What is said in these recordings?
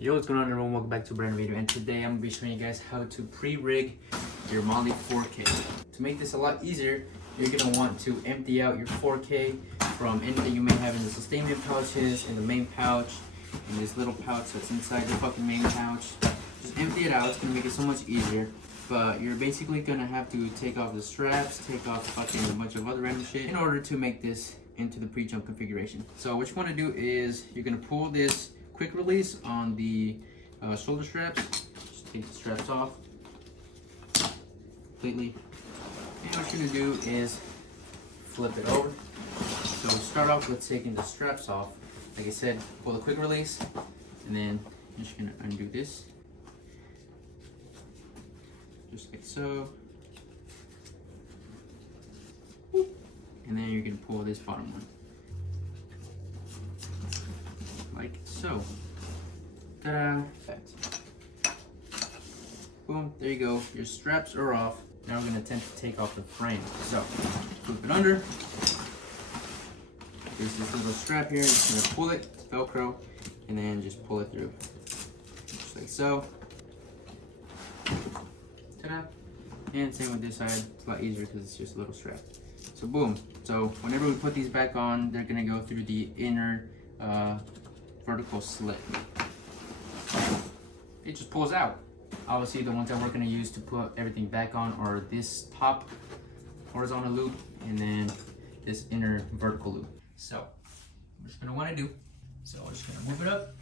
Yo, what's going on everyone? Welcome back to a brand new video, and today I'm going to be showing you guys how to pre-rig your Molle 4K. To make this a lot easier, you're going to want to empty out your 4K from anything you may have in the sustainment pouches, in the main pouch, in this little pouch that's inside the fucking main pouch. Just empty it out, it's going to make it so much easier. But you're basically going to have to take off the straps, take off fucking a bunch of other random shit in order to make this into the pre-jump configuration. So what you want to do is you're going to pull this quick release on the shoulder straps. Just take the straps off completely. And what you're going to do is flip it over. So start off with taking the straps off. Like I said, pull the quick release, and then you're just going to undo this. Just like so. And then you're going to pull this bottom one. Like so. Ta-da! Perfect. Boom, there you go. Your straps are off. Now we're going to attempt to take off the frame. So, flip it under. There's this little strap here. Just going to pull it, it's Velcro, and then just pull it through. Just like so. Ta-da! And same with this side. It's a lot easier because it's just a little strap. So boom. So whenever we put these back on, they're going to go through the inner vertical slit. It just pulls out. Obviously the ones that we're going to use to put everything back on are this top horizontal loop and then this inner vertical loop. So we're just going to want to do, so we're just going to move it up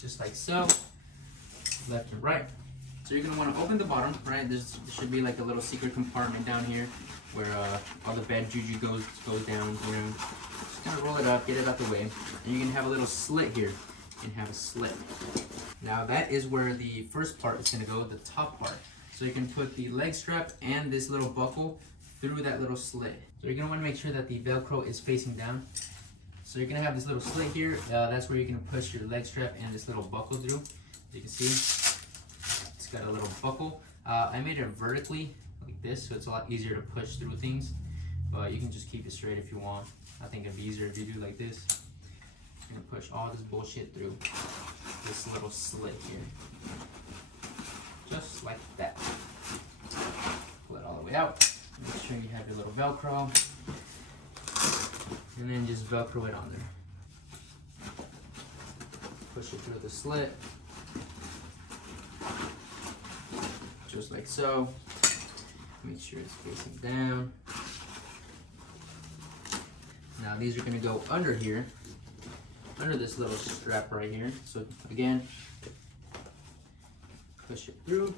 just like so, left and right. So you're going to want to open the bottom, right? There should be like a little secret compartment down here where all the bad juju goes down, you know. Just kind of roll it up, get it out the way. And you're going to have a little slit here. You can have a slit. Now that is where the first part is going to go, the top part. So you can put the leg strap and this little buckle through that little slit. So you're going to want to make sure that the Velcro is facing down. So you're going to have this little slit here. That's where you're going to push your leg strap and this little buckle through. As you can see, it's got a little buckle. I made it vertically like this, so it's a lot easier to push through things. But you can just keep it straight if you want. I think it'd be easier if you do like this. You're gonna push all this bullshit through this little slit here. Just like that. Pull it all the way out. Make sure you have your little Velcro. And then just Velcro it on there. Push it through the slit. Just like so. Make sure it's facing down. Now these are going to go under here, under this little strap right here. So again, push it through.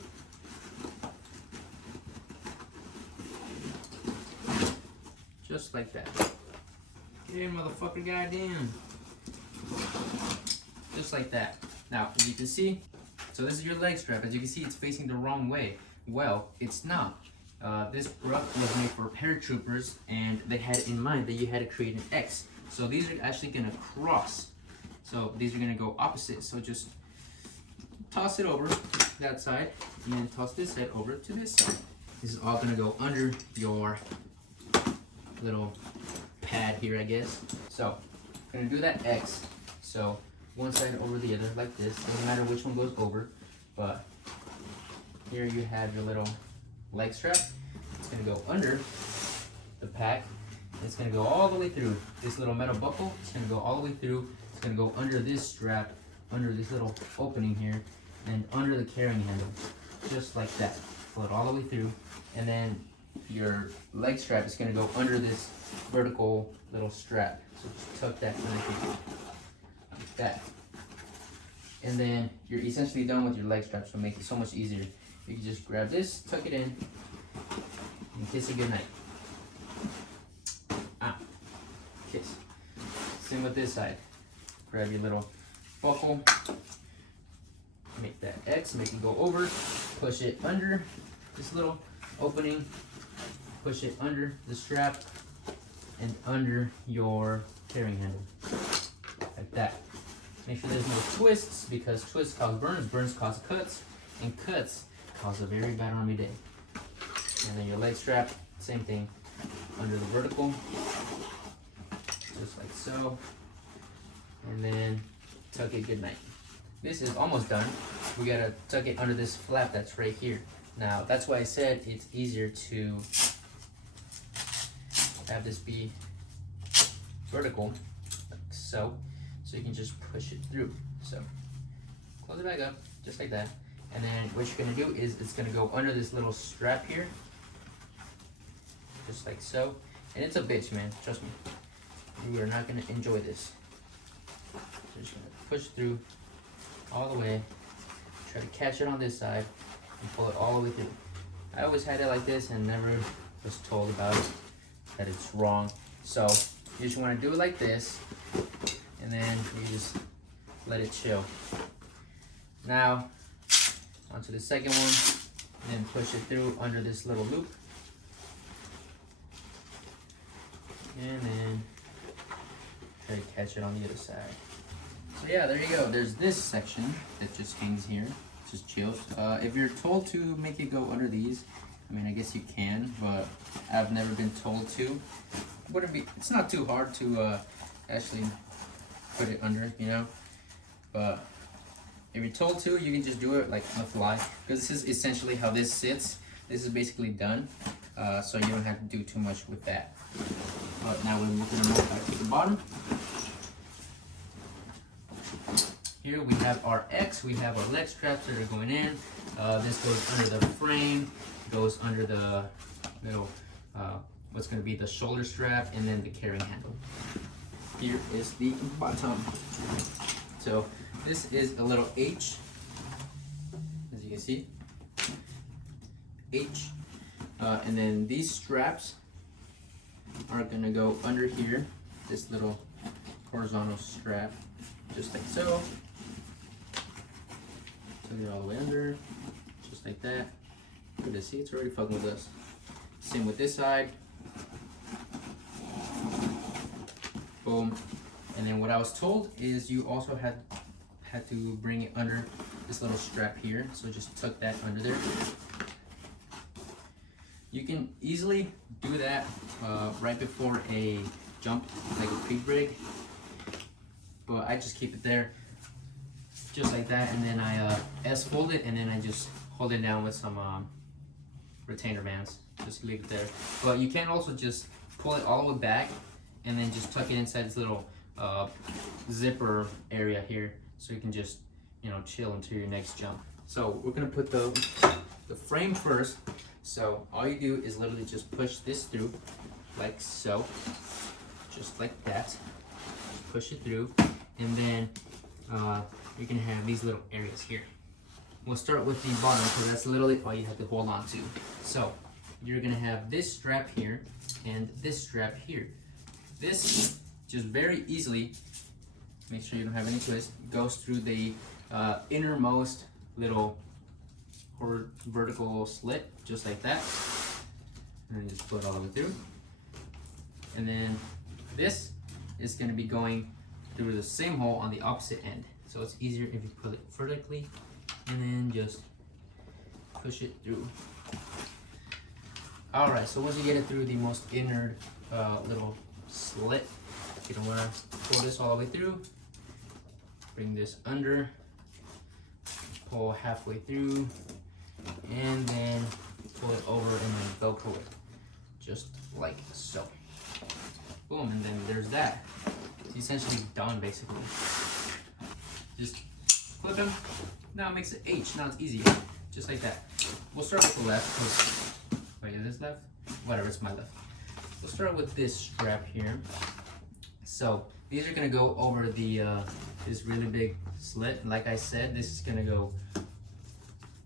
Just like that. Get in, motherfucker, goddamn. Just like that. Now, as you can see, so this is your leg strap. As you can see, it's facing the wrong way. Well, it's not. This product was made for paratroopers, and they had in mind that you had to create an X. So these are actually going to cross. So these are going to go opposite. So just toss it over that side, and then toss this side over to this side. This is all going to go under your little pad here, I guess. So I'm going to do that X. So one side over the other like this. Doesn't matter which one goes over, but here you have your little leg strap. It's going to go under the pack. It's going to go all the way through this little metal buckle. It's going to go all the way through. It's going to go under this strap, under this little opening here, and under the carrying handle, just like that. Pull it all the way through, and then your leg strap is going to go under this vertical little strap. So just tuck that underneath like that. And then you're essentially done with your leg strap, so it makes it so much easier. You can just grab this, tuck it in, and kiss it goodnight. Kiss. Same with this side. Grab your little buckle, make that X, make it go over, push it under this little opening, push it under the strap, and under your carrying handle. Like that. Make sure there's no twists, because twists cause burns, burns cause cuts, and cuts cause a very bad army day. And then your leg strap, same thing, under the vertical, just like so. And then tuck it goodnight. this is almost done. We gotta tuck it under this flap that's right here. Now, that's why I said it's easier to have this be vertical, like so. So you can just push it through. So, close it back up, just like that. And then what you're gonna do is it's gonna go under this little strap here, just like so. And it's a bitch, man, trust me. You are not gonna enjoy this. So just gonna push through all the way, try to catch it on this side, and pull it all the way through. I always had it like this and never was told about it, that it's wrong. So you just wanna do it like this, and then you just let it chill. Now, onto the second one, and then push it through under this little loop. And then try to catch it on the other side. So yeah, there you go. There's this section that just hangs here, just chills. If you're told to make it go under these, I mean, I guess you can, but I've never been told to. It's not too hard to actually put it under, you know, but if you're told to, you can just do it like on the fly, because this is essentially how this sits. This is basically done, so you don't have to do too much with that. But now we're going to move back to the bottom. Here we have our X, we have our leg straps that are going in. This goes under the frame, goes under the little, what's going to be the shoulder strap, and then the carrying handle. Here is the bottom. So this is a little H, as you can see, H, and then these straps are gonna go under here, this little horizontal strap, just like so. Tuck it all the way under, just like that. Good to see, it's already fucking with us. Same with this side. Boom. And then what I was told is you also had to bring it under this little strap here, so just tuck that under there. You can easily do that right before a jump, like a pre-brig, but I just keep it there just like that, and then I S-fold it, and then I just hold it down with some retainer bands. Just leave it there. But you can also just pull it all the way back and then just tuck it inside this little zipper area here, so you can just, you know, chill until your next jump. So we're gonna put the frame first. So all you do is literally just push this through, like so, just like that. Push it through, and then you're gonna have these little areas here. We'll start with the bottom, because that's literally all you have to hold on to. So you're gonna have this strap here and this strap here. This just very easily, make sure you don't have any twist, goes through the innermost little vertical slit, just like that. And then just pull it all the way through. And then this is going to be going through the same hole on the opposite end. So it's easier if you put it vertically and then just push it through. Alright, so once you get it through the most inner little slit, you're going to want to pull this all the way through, bring this under, pull halfway through, and then pull it over and then Velcro it, just like so. Boom, and then there's that. It's essentially done, basically. Just flip them. Now it makes it H. Now it's easy, just like that. We'll start with the left. Wait, is this left? Whatever, it's my left. We'll start with this strap here. So these are gonna go over the this really big slit. Like I said, this is gonna go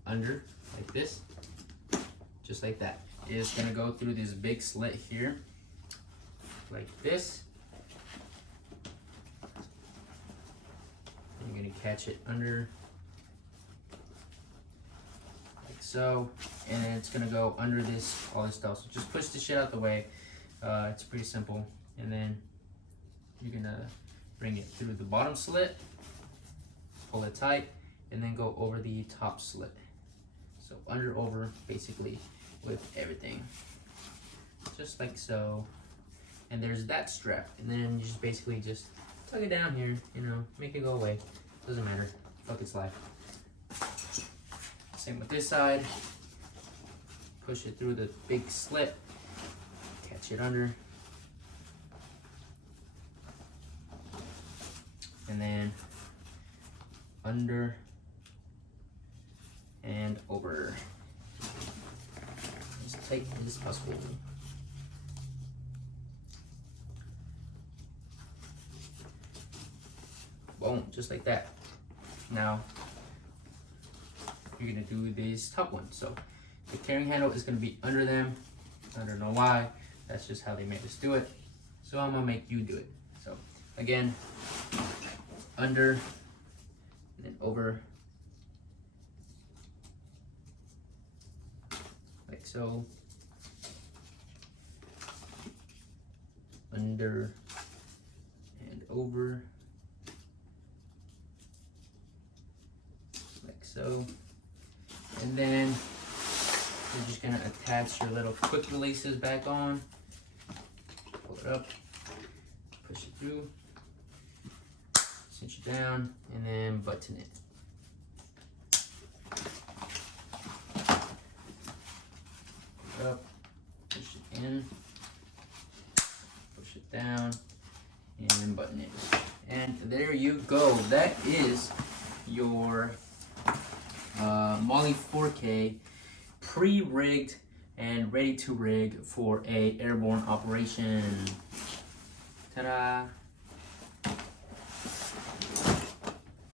under like this, just like that. It's gonna go through this big slit here, like this. You're gonna catch it under, like so, and then it's gonna go under this, all this stuff. So just push the shit out the way. It's pretty simple. And then you're gonna bring it through the bottom slit, pull it tight, and then go over the top slit. So under, over, basically, with everything. Just like so. And there's that strap. And then you just basically just tuck it down here, you know, make it go away. Doesn't matter. bucket slide. Same with this side. Push it through the big slit. Catch it under. And then under and over. As tight as possible. Boom, just like that. Now you're gonna do this top one. So the carrying handle is gonna be under them. I don't know why. That's just how they made us do it. So I'm gonna make you do it. So again, under and then over, like so. Under and over, like so. And then you're just gonna attach your little quick releases back on. Pull it up, push it through, cinch it down, and then button it. Pull it up, push it in, push it down, and button it. And there you go. That is your Molle 4K pre-rigged and ready to rig for a airborne operation. Ta-da!